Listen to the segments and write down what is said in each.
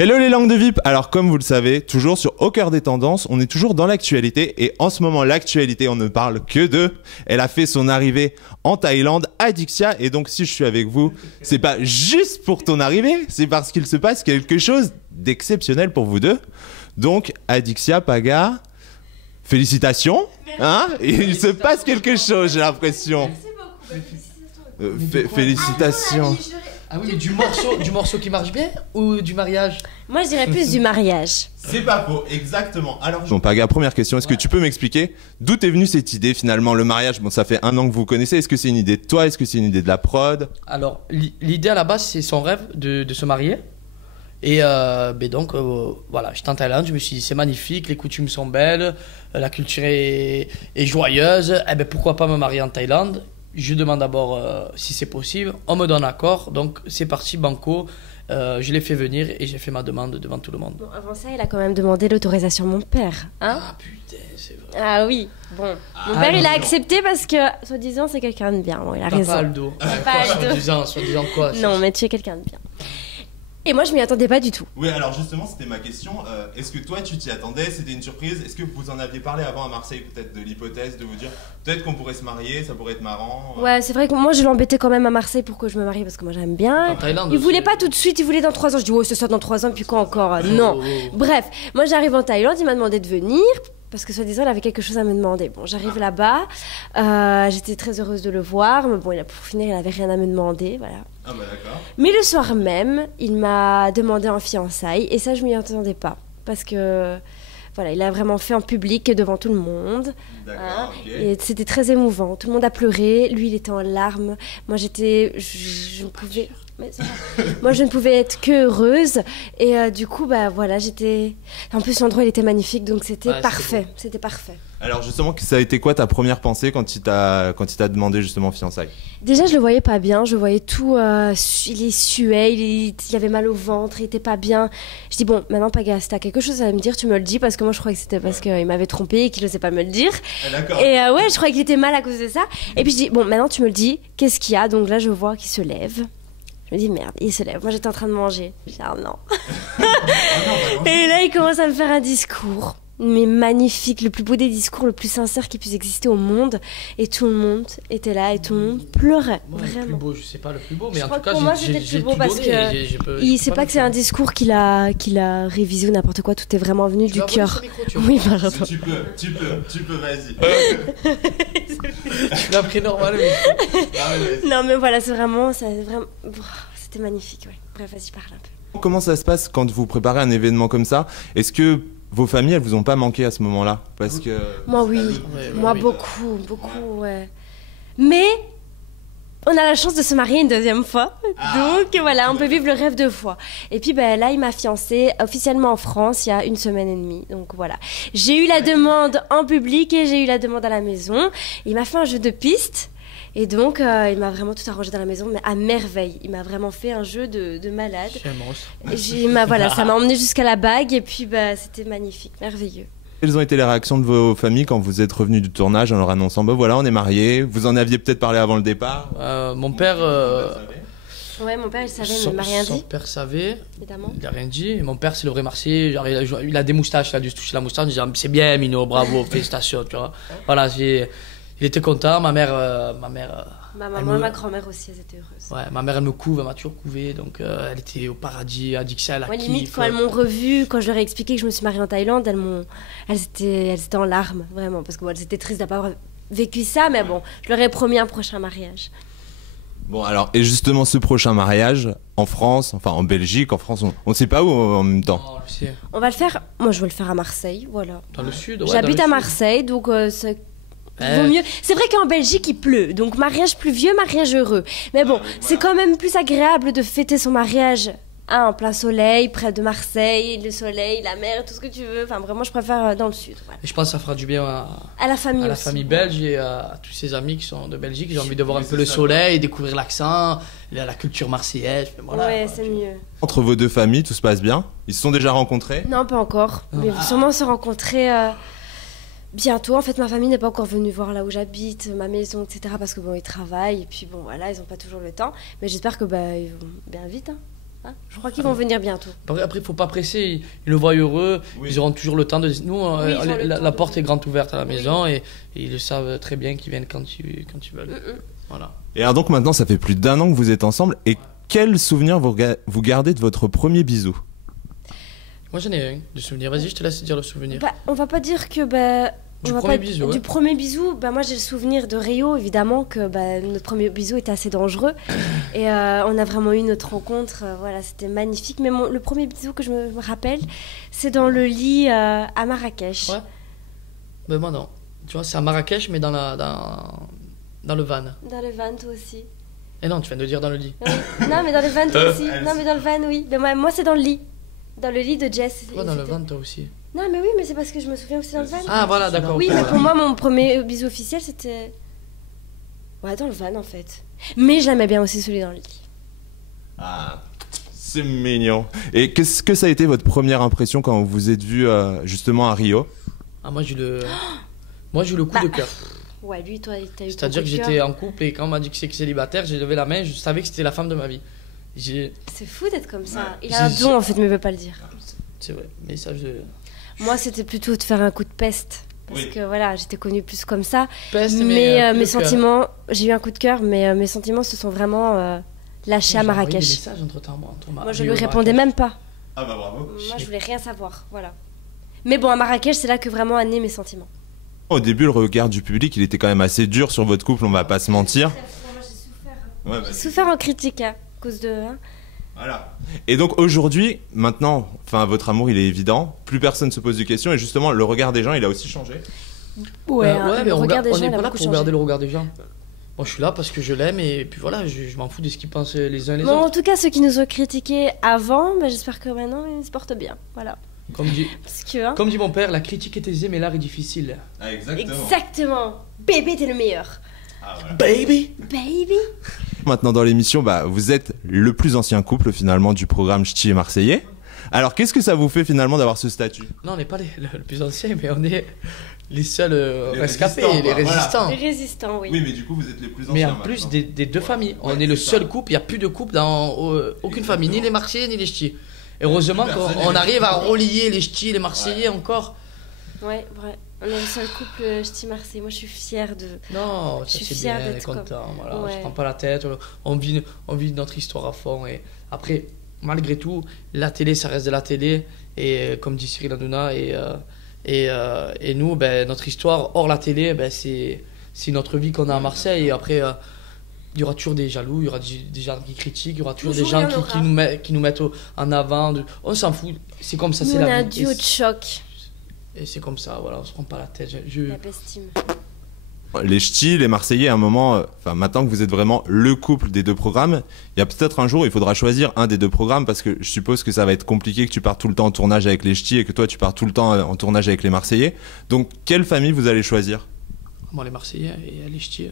Hello les langues de VIP. Alors comme vous le savez, toujours sur Au cœur des tendances, on est toujours dans l'actualité et en ce moment l'actualité on ne parle que de. Elle a fait son arrivée en Thaïlande, Adixia, et donc si je suis avec vous, c'est pas juste pour ton arrivée, c'est parce qu'il se passe quelque chose d'exceptionnel pour vous deux. Donc Adixia, Paga, félicitations, hein? Il se passe quelque chose, j'ai l'impression. Félicitations. Ah oui, mais du morceau qui marche bien ou du mariage? Moi, je dirais plus du mariage. C'est pas faux, exactement. Alors, bon, Paga, première question, est-ce que tu peux m'expliquer d'où est venue cette idée finalement, le mariage? Bon, ça fait 1 an que vous connaissez, est-ce que c'est une idée de toi? Est-ce que c'est une idée de la prod? Alors, l'idée à la base, c'est son rêve de se marier. Et donc, voilà, j'étais en Thaïlande, je me suis dit, c'est magnifique, les coutumes sont belles, la culture est joyeuse, eh ben pourquoi pas me marier en Thaïlande? Je demande d'abord si c'est possible, on me donne accord, donc c'est parti, banco, je l'ai fait venir et j'ai fait ma demande devant tout le monde. Bon, avant ça, il a quand même demandé l'autorisation de mon père, hein? Ah putain, c'est vrai. Ah oui, bon. Mon père, il a accepté parce que, soi-disant, c'est quelqu'un de bien. Bon, il a raison. Pas Aldo. Pas Aldo. Soi-disant quoi? Non, mais tu es quelqu'un de bien. Et moi, je m'y attendais pas du tout. Oui, alors justement, c'était ma question. Est-ce que toi, tu t'y attendais? C'était une surprise? Est-ce que vous en aviez parlé avant à Marseille, peut-être de l'hypothèse de vous dire peut-être qu'on pourrait se marier, ça pourrait être marrant? Ouais, c'est vrai que moi, je l'embêtais quand même à Marseille pour que je me marie parce que moi, j'aime bien. En Thaïlande Il aussi. voulait pas tout de suite, il voulait dans 3 ans. Je dis, oh, c'est ça, dans 3 ans, puis quoi encore? Non. Bref, moi, j'arrive en Thaïlande, il m'a demandé de venir. Parce que soi-disant, il avait quelque chose à me demander. Bon, j'arrive là-bas, j'étais très heureuse de le voir, mais bon, pour finir, il n'avait rien à me demander, voilà. Ah bah d'accord. Mais le soir même, il m'a demandé en fiançailles, et ça, je m'y attendais pas. Parce que, voilà, il l'a vraiment fait en public, devant tout le monde. D'accord, ok. Et c'était très émouvant. Tout le monde a pleuré, lui, il était en larmes. Moi, je ne pouvais... Mais ça va. Moi, je ne pouvais être que heureuse. Et du coup, bah voilà, j'étais... En plus, l'endroit, il était magnifique, donc c'était parfait. C'était parfait. Alors justement, ça a été quoi ta première pensée quand il t'a demandé justement fiançailles? Déjà, je le voyais pas bien. Je voyais tout... il suait, il avait mal au ventre, il était pas bien. Je dis, bon, maintenant, Paga, si t'as quelque chose à me dire, tu me le dis, parce que moi, je croyais que c'était parce qu'il m'avait trompé et qu'il osait pas me le dire. Ah, d'accord. Et ouais, je croyais qu'il était mal à cause de ça. Et puis je dis, bon, maintenant, tu me le dis, qu'est-ce qu'il y a? Donc là, je vois qu'il se lève. Je me dis, merde, il se lève. Moi, j'étais en train de manger. Je dis, ah non. Et là, il commence à me faire un discours. Mais magnifique, le plus beau des discours, le plus sincère qui puisse exister au monde. Et tout le monde était là et tout le monde pleurait. Moi, vraiment. le plus beau, je sais pas le plus beau, mais Je en crois tout que cas, pour moi, j'ai c'était le plus tout beau parce donné. que il sait pas que c'est un discours qu'il a révisé ou n'importe quoi. Tout est vraiment venu du cœur. Oui, pardon. Tu peux, vas-y. Tu l'as pris normal, mais... Ah, ouais, Non, mais voilà, c'était magnifique. Ouais. Bref, vas-y, parle un peu. Comment ça se passe quand vous préparez un événement comme ça? Est-ce que vos familles, elles vous ont pas manqué à ce moment-là? Parce que... Moi, oui. Moi, oui. beaucoup, ouais. Mais on a la chance de se marier une deuxième fois. Donc, voilà, on peut vivre le rêve 2 fois. Et puis, ben, là, il m'a fiancée officiellement en France il y a 1 semaine et demie. Donc, voilà. J'ai eu la demande en public et j'ai eu la demande à la maison. Il m'a fait un jeu de piste. Et donc, il m'a vraiment tout arrangé dans la maison, mais à merveille. Il m'a vraiment fait un jeu de malade. C'est un monstre. Et voilà, ça m'a emmené jusqu'à la bague et puis bah, c'était magnifique, merveilleux. Quelles ont été les réactions de vos familles quand vous êtes revenus du tournage en leur annonçant bah voilà, on est mariés? Vous en aviez peut-être parlé avant le départ? Mon père... Ouais, mon père il savait, mais il m'a rien Son dit. père savait, Évidemment. il a rien dit. Et mon père, c'est le vrai Marseillais. Genre, il a des moustaches, il a dû se toucher la moustache. Il disait, c'est bien, Mino, bravo, félicitations, tu vois. Voilà, il était content. Ma mère, Ma maman et ma grand-mère aussi, elles étaient heureuses. ouais, ma mère, elle me couve, elle m'a toujours couvé. Donc, elle était au paradis, à Dixia, elle a Moi, kiff. limite, quand elles m'ont revue, quand je leur ai expliqué que je me suis mariée en Thaïlande, elles étaient en larmes, vraiment. Parce que bon, elles étaient tristes d'avoir vécu ça, mais bon, je leur ai promis un prochain mariage. Bon alors, et justement ce prochain mariage, en France, enfin en Belgique, en France, on sait pas où en même temps. Oh, je sais. On va le faire, moi je veux le faire à Marseille, voilà. Dans le sud, ouais. J'habite dans à le Marseille, donc ça vaut mieux. C'est vrai qu'en Belgique il pleut, donc mariage pluvieux, mariage heureux. Mais bon, c'est quand même plus agréable de fêter son mariage en plein soleil, près de Marseille, le soleil, la mer, tout ce que tu veux. Enfin vraiment, je préfère dans le sud. Voilà. Et je pense que ça fera du bien À la famille à la aussi. famille belge et à tous ses amis qui sont de Belgique. J'ai envie de voir un peu le soleil, découvrir l'accent, la culture marseillaise. Voilà, Ouais, quoi. c'est mieux. Entre vos 2 familles, tout se passe bien? Ils se sont déjà rencontrés? Non, pas encore. Mais sûrement se rencontrer bientôt. En fait, ma famille n'est pas encore venue voir là où j'habite, ma maison, etc. Parce que bon, ils travaillent et puis bon, voilà, ils n'ont pas toujours le temps. Mais j'espère que bah, ils vont bien vite. Hein. Hein, je crois qu'ils vont venir bientôt. Après, il faut pas presser. Ils le voient heureux. Oui. Ils auront toujours le temps de. Nous, Oui, ils ont le temps la de porte est venir. grande ouverte à la Oui. maison et ils le savent très bien qu'ils viennent quand ils veulent. Voilà. Et alors donc maintenant, ça fait plus d'1 an que vous êtes ensemble. Et quel souvenir vous gardez de votre premier bisou? Moi, j'en ai un de souvenir. Vas-y, je te laisse dire le souvenir. Bah, on va pas dire que bah, Du on va premier pas- bisou, ouais. Du premier bisou, bah, moi j'ai le souvenir de Rio, évidemment, que bah, notre premier bisou était assez dangereux. Et on a vraiment eu notre rencontre, voilà, c'était magnifique. Mais le premier bisou que je me rappelle, c'est dans le lit à Marrakech. Ouais. Ben moi, non. Tu vois, c'est à Marrakech, mais dans le van. Dans le van, toi aussi. Et non, tu viens de dire dans le lit. Oui. Non, mais dans le van, toi aussi. Elle Non, mais dans le van, oui. Mais moi c'est dans le lit. Dans le lit de Jess. Toi, dans le C'était- van, toi aussi. Non, mais oui, mais c'est parce que je me souviens aussi dans le van. Ah, voilà, d'accord. Oui, ok, mais voilà. pour moi, mon premier bisou officiel, c'était. Ouais, dans le van, en fait. Mais j'aimais bien aussi celui dans le lit. Ah, c'est mignon. Et qu'est-ce que ça a été votre première impression quand vous vous êtes vu justement à Rio? Ah, moi, j'ai eu le coup Bah, de cœur. Ouais, lui, toi, t'as eu. C'est-à-dire que ton coup de j'étais cœur. en couple et quand on m'a dit que c'est célibataire, j'ai levé la main, je savais que c'était la femme de ma vie. C'est fou d'être comme ça. Ouais. Il a un don, en fait, mais il veut pas le dire. C'est vrai, mais ça, je. Moi, c'était plutôt de faire un coup de peste. Parce Oui. que voilà, j'étais connue plus comme ça. Peste, Mais coup de mes cœur. sentiments, j'ai eu un coup de cœur, mais mes sentiments se sont vraiment lâchés à J'ai envoyé des Marrakech. messages entre-temps, moi, entre Moi, je Rio lui et répondais Marrakech. même pas. Ah bah bravo. Moi, je voulais rien savoir. Voilà. Mais bon, à Marrakech, c'est là que vraiment a né mes sentiments. Au début, le regard du public, il était quand même assez dur sur votre couple, on va pas se mentir. Ouais, bah, J'ai souffert en critique à cause de. Hein. voilà. Et donc aujourd'hui, maintenant, enfin votre amour, il est évident. Plus personne se pose de questions et justement, le regard des gens, il a aussi changé. Ouais, mais le on regard des on gens, n'est il a pas là beaucoup pour changé. regarder le regard des gens. Moi, je suis là parce que je l'aime et puis voilà, je m'en fous de ce qu'ils pensent les uns et les Bon, en autres. tout cas, ceux qui nous ont critiqués avant, bah, j'espère que maintenant, ils se portent bien. Voilà. Parce que, hein, Comme dit mon père, la critique est aisée, mais l'art est difficile. Ah, exactement. Bébé, t'es le meilleur. Baby! Baby. Maintenant dans l'émission, bah, vous êtes le plus ancien couple finalement du programme Ch'ti et Marseillais. Alors qu'est-ce que ça vous fait finalement d'avoir ce statut? Non, on n'est pas le plus ancien, mais on est les seuls rescapés, résistants, les quoi, voilà. résistants. Les résistants, oui. mais du coup vous êtes les plus Mais en plus des deux familles. On est le seul couple, il n'y a plus de couple dans aucune famille, ni les Marseillais ni les Ch'tis. Heureusement Plus personne qu'on n'est arrive à resté. relier les Ch'tis et les Marseillais encore. Ouais, vrai. On est le seul couple ch'ti Marseille. Moi, je suis fière de. Non, Je ça suis c'est fière bien, on est d'être comme- content. Voilà, on Ouais. se prend pas la tête, on vit notre histoire à fond. Et après, malgré tout, la télé, ça reste de la télé. Et comme dit Cyril Hanouna, et nous, ben, notre histoire hors la télé, ben, c'est notre vie qu'on a à Marseille. Et après, il y aura toujours des jaloux, il y aura des gens qui critiquent, il y aura toujours des Toujours, gens il y en aura. qui nous mettent en avant. On s'en fout, c'est comme ça, Nous, c'est on est la un vie. duo de choc. Et c'est comme ça, voilà, on se prend pas la tête. La bestime. Les Ch'tis, les Marseillais, à un moment, enfin maintenant que vous êtes vraiment le couple des deux programmes, il y a peut-être un jour, il faudra choisir un des deux programmes parce que je suppose que ça va être compliqué que tu partes tout le temps en tournage avec les Ch'tis et que toi tu pars tout le temps en tournage avec les Marseillais. Donc quelle famille vous allez choisir? Bon, les Marseillais et les Ch'tis.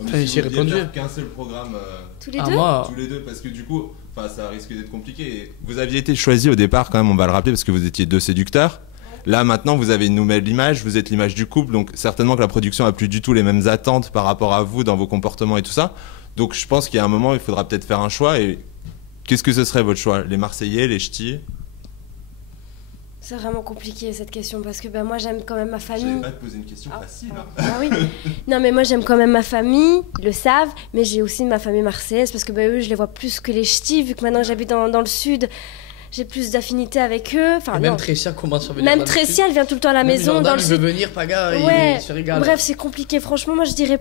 Enfin, j'ai répondu. Qu'un seul programme. Tous les Ah, deux moi, Tous les deux, parce que du coup, ça risque d'être compliqué. Et vous aviez été choisi au départ, quand même, on va le rappeler, parce que vous étiez deux séducteurs. Là, maintenant, vous avez une nouvelle image, vous êtes l'image du couple, donc certainement que la production a plus du tout les mêmes attentes par rapport à vous dans vos comportements et tout ça. Donc je pense qu'il y a un moment, il faudra peut-être faire un choix. Et qu'est-ce que ce serait votre choix? Les Marseillais, les Ch'tis? C'est vraiment compliqué cette question parce que ben, moi j'aime quand même ma famille. te poser une question facile. Ah oui. Non mais moi j'aime quand même ma famille, ils le savent, mais j'ai aussi ma famille marseillaise parce que ben, eux je les vois plus que les ch'tis vu que maintenant j'habite dans le sud, j'ai plus d'affinité avec eux. Enfin et non. même Tressia commence à venir. Même dans le Tressia sud. elle vient tout le temps à la Même maison Jordan, dans le il veut sud. venir, Paga, Ouais. il se régale. Bref c'est compliqué franchement moi je dirais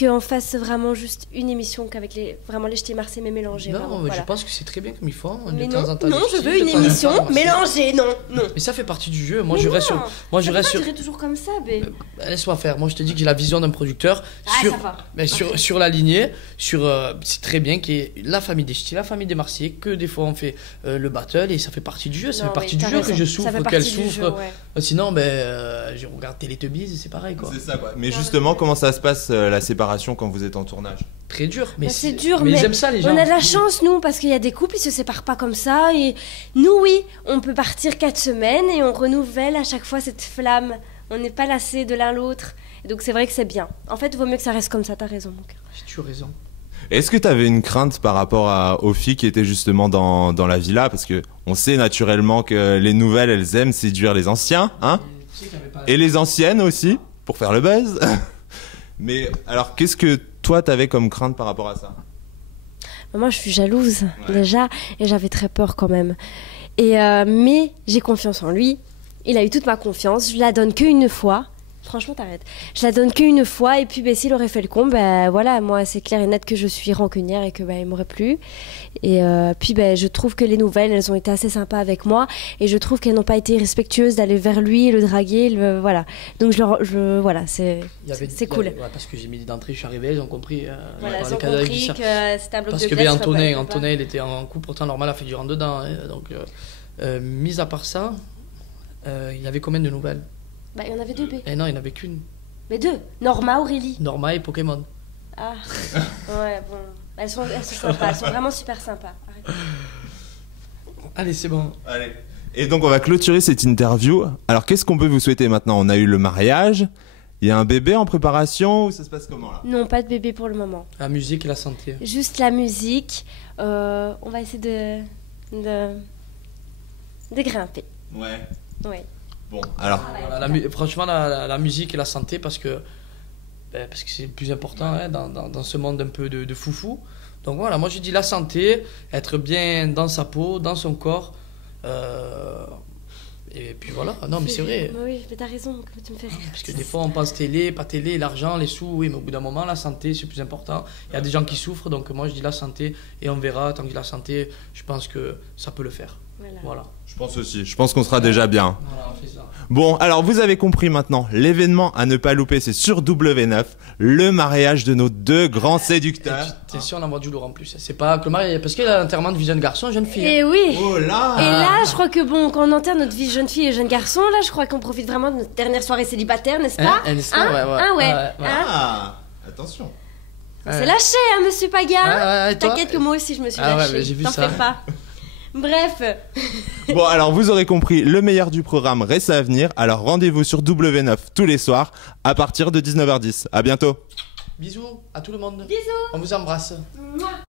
qu'on fasse vraiment juste une émission qu'avec vraiment les ch'tis marseillais mais mélangés. Non, vraiment, mais voilà. je pense que c'est très bien comme ils font. Mais de temps non, en temps, non, les je Ch'tis, veux de une temps en temps, émission Marseille. mélangée, non, non. Mais ça fait partie du jeu. Moi, Mais je non, reste sur. Moi, je ça peut reste pas sur. durer toujours comme ça, bé. Laisse-moi faire. Moi, je te dis que j'ai la vision d'un producteur Ah, sur. ça va. Mais sur la lignée, c'est très bien qu'il y ait la famille des Ch'tis, la famille des Marseillais, que des fois on fait le battle et ça fait partie du jeu. Ça Non, fait partie oui, du t'as jeu raison. que je Ça souffre, fait qu'elle partie du souffre. jeu, ouais. Sinon, je regarde Télétubbies, c'est pareil quoi. C'est ça, quoi. Mais justement, comment ça se passe la séparation quand vous êtes en tournage? Très dur. Mais Bah, c'est dur, mais mais ils aiment ça les gens. On a de la chance, nous, parce qu'il y a des couples, ils se séparent pas comme ça. Et nous, oui, on peut partir 4 semaines et on renouvelle à chaque fois cette flamme. On n'est pas lassés de l'un l'autre. Et donc, c'est vrai que c'est bien. En fait, il vaut mieux que ça reste comme ça, t'as raison, mon cœur. J'ai toujours raison. Est-ce que tu avais une crainte par rapport aux filles qui étaient justement dans la villa? Parce que on sait naturellement que les nouvelles, elles aiment séduire les anciens, hein? Et les anciennes aussi, pour faire le buzz. Mais alors, qu'est-ce que toi, t'avais comme crainte par rapport à ça? Moi, je suis jalouse, déjà, et j'avais très peur quand même. Mais j'ai confiance en lui. Il a eu toute ma confiance. Je la donne qu'une fois. Franchement, t'arrêtes. Je la donne qu'une fois, et puis s'il aurait fait le con, voilà, moi, c'est clair et net que je suis rancunière et que il m'aurait plu. Et puis, je trouve que les nouvelles, elles ont été assez sympas avec moi, et je trouve qu'elles n'ont pas été respectueuses d'aller vers lui, le draguer, voilà. Donc, voilà, c'est cool. Ouais, parce que j'ai mis d'entrée, je suis arrivé, ils ont compris. Voilà, ils ont compris que c'était un bloc parce de que glace. Antonin, il était en couple, pourtant normal, a fait du rentre dedans. Donc, mis à part ça, il y avait combien de nouvelles? Il y en avait 2 B. Non, il n'y en avait qu'une. Mais 2. Norma, Aurélie. Norma et Pokémon. Ah, ouais, bon. Elles sont sympas, elles sont vraiment super sympas. Arrête. Allez, c'est bon. Allez. Et donc, on va clôturer cette interview. Alors, qu'est-ce qu'on peut vous souhaiter maintenant? On a eu le mariage. Il y a un bébé en préparation, ou ça se passe comment là? Non, pas de bébé pour le moment. La musique et la santé. Juste la musique. On va essayer de grimper. Ouais. Ouais. Bon, alors. Voilà, franchement, la musique et la santé, parce que c'est le plus important dans ce monde un peu de foufou. Donc voilà, moi je dis la santé, être bien dans sa peau, dans son corps. Et puis voilà, non mais c'est vrai. Oui, mais t'as raison, tu me fais rire. Parce que des fois on pense télé, pas télé, l'argent, les sous, oui, mais au bout d'un moment, la santé c'est le plus important. Il y a des gens qui souffrent, donc moi je dis la santé, et on verra, tant que la santé, je pense que ça peut le faire. Voilà. Je pense aussi, je pense qu'on sera déjà bien. Voilà, on fait ça. Bon, alors vous avez compris maintenant, l'événement à ne pas louper, c'est sur W9, le mariage de nos 2 grands séducteurs. T'es sûr, on envoie du lourd en plus. C'est pas que le mariage, parce qu'il y a l'enterrement de vie jeune garçon, jeune fille. Et oui. Oh là. Et là, je crois que quand on enterre notre vie jeune fille et jeune garçon, là, je crois qu'on profite vraiment de notre dernière soirée célibataire, n'est-ce pas? Attention. C'est lâché, hein, monsieur Paga. T'inquiète que moi aussi, je me suis lâché. Ouais, j'ai vu T'en ça. fais pas. Bref. Bon, alors vous aurez compris, le meilleur du programme reste à venir. Alors rendez-vous sur W9 tous les soirs à partir de 19h10. À bientôt. Bisous à tout le monde. Bisous. On vous embrasse. Mouah.